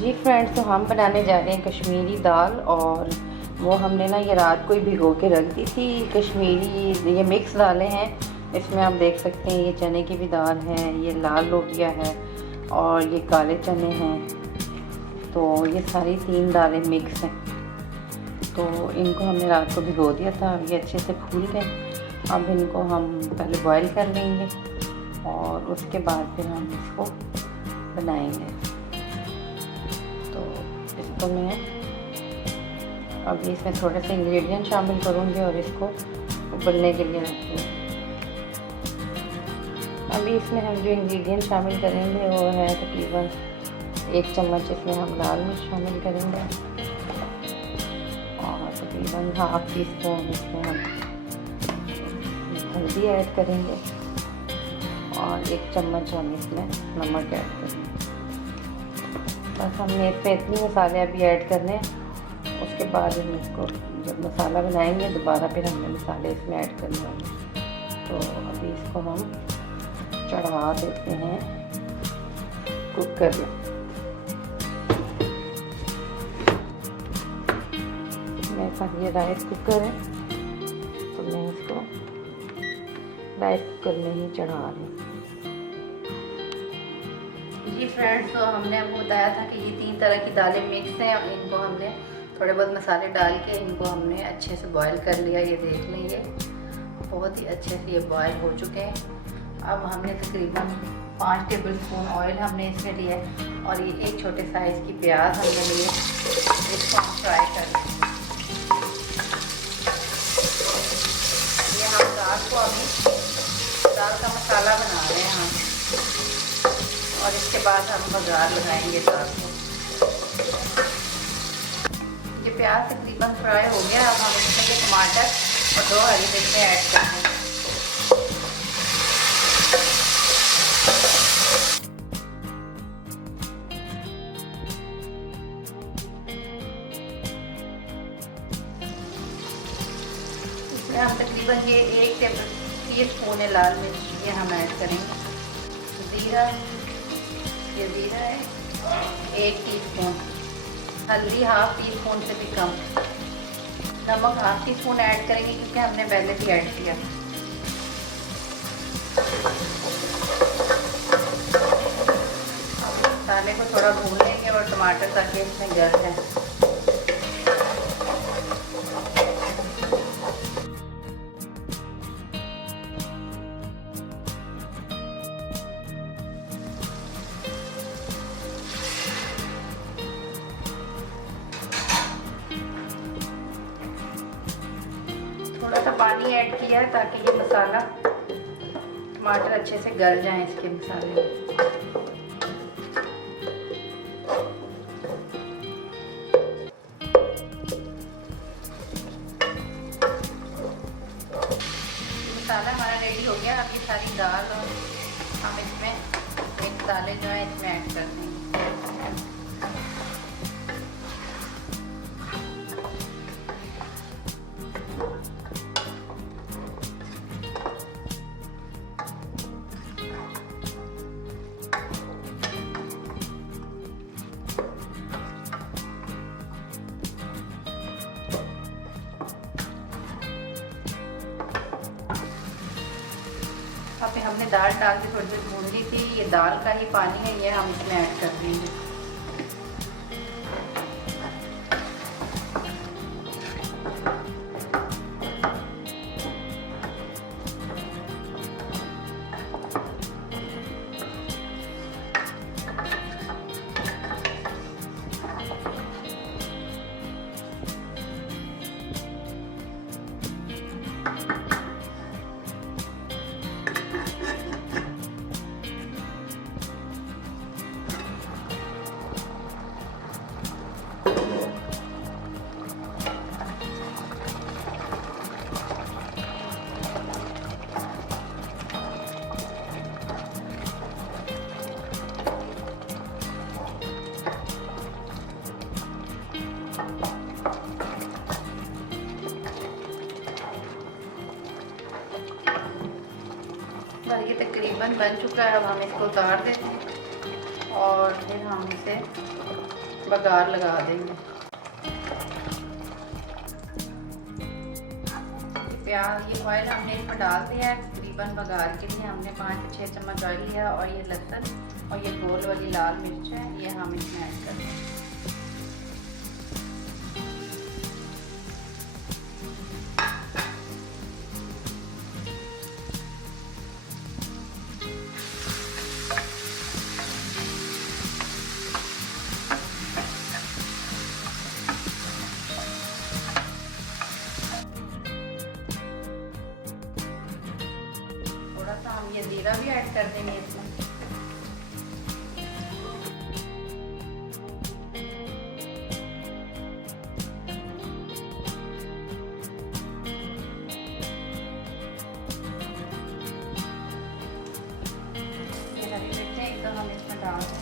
जी friends, तो हम बनाने जा रहे हैं कश्मीरी दाल। और वो हमने ना ये रात को ही भिगो के रख दी थी। कश्मीरी ये मिक्स दालें हैं। इसमें आप देख सकते हैं ये चने की भी दाल है, ये लाल लोबिया है और ये काले चने हैं। तो ये सारी 3 दालें मिक्स हैं। तो इनको हमने रात को भिगो दिया था। अब ये अच्छे से फूल गए। अब इनको हम पहले बॉईल कर लेंगे और उसके बाद फिर हम इसको बनाएंगे। तो इसको मैं अभी इसमें थोड़े से इंग्रेडिएंट शामिल करूँगी और इसको उबलने के लिए रखूँगी। अभी इसमें हम जो इंग्रेडिएंट शामिल करेंगे वो है तकरीबन 1 चम्मच इसमें हम लाल मिर्च शामिल करेंगे और तकरीबन ½ टीस्पून इसमें हम हल्दी ऐड करेंगे और 1 चम्मच हम इसमें नमक ऐड करेंगे। बस हमने इसमें इतनी मसाले अभी ऐड करने हैं। उसके बाद हम इसको जब मसाला बनाएंगे दोबारा फिर हमने मसाले इसमें ऐड करने होंगे। तो अभी इसको हम चढ़ा देते हैं कुकर में। मेरे पास ये राइस कुकर है तो मैं इसको राइस कुकर में ही चढ़ा रही हूँ। जी फ्रेंड्स, तो हमने आपको बताया था कि ये 3 तरह की दालें मिक्स हैं और इनको हमने थोड़े बहुत मसाले डाल के इनको हमने अच्छे से बॉईल कर लिया। ये देख लें, ये बहुत ही अच्छे से ये बॉईल हो चुके हैं। अब हमने तकरीबन 5 टेबलस्पून ऑयल हमने इसमें लिया है और ये 1 छोटे साइज़ की प्याज हमने लिए। इसको हम फ्राई कर लेंगे। ये हम दाल को अभी दाल का मसाला बना रहे हैं हम, और इसके बाद हम बघार लगाएंगे दाल को। ये प्याज तकरीबन फ्राई हो गया। अब हम इसमें ये टमाटर और 2 हरी मिर्चें ऐड करेंगे। इसमें हम तकरीबन ये 1 टीस्पून है लाल मिर्च, ये हम ऐड करेंगे। ज़ीरा, ये ज़ीरा है 1 टीस्पून। हल्दी ½ टीस्पून से भी कम। नमक ½ टीस्पून ऐड करेंगे क्योंकि हमने पहले भी ऐड किया। मसाले को थोड़ा भून लेंगे और टमाटर ताकि इसमें गल जाए। थोड़ा सा पानी ऐड किया है ताकि ये मसाला टमाटर अच्छे से गल जाए इसके मसाले में। मसाला हमारा रेडी हो गया। अब ये सारी दाल और हम इसमें मिक्स दालें जो है इसमें ऐड कर देंगे। अब हमने दाल डाल के थोड़ी देर भून ली थी। ये दाल का ही पानी है, ये हम इसमें ऐड कर देंगे। और ये तकरीबन बन चुका है। अब हम इसको उतार देते हैं और फिर हम इसे बघार लगा देंगे। प्याज ये ऑयल हमने इसमें डाल दिया है। तकरीबन बघार के लिए हमने 5 से 6 चम्मच ऑयल लिया और ये लहसुन और ये गोल वाली लाल मिर्च है, ये हम इसमें ऐड कर देंगे। थोड़ा सा हम ये जीरा भी ऐड कर देंगे इसमें। ये हरी मिर्चें एकदम हम इसमें डाल दें।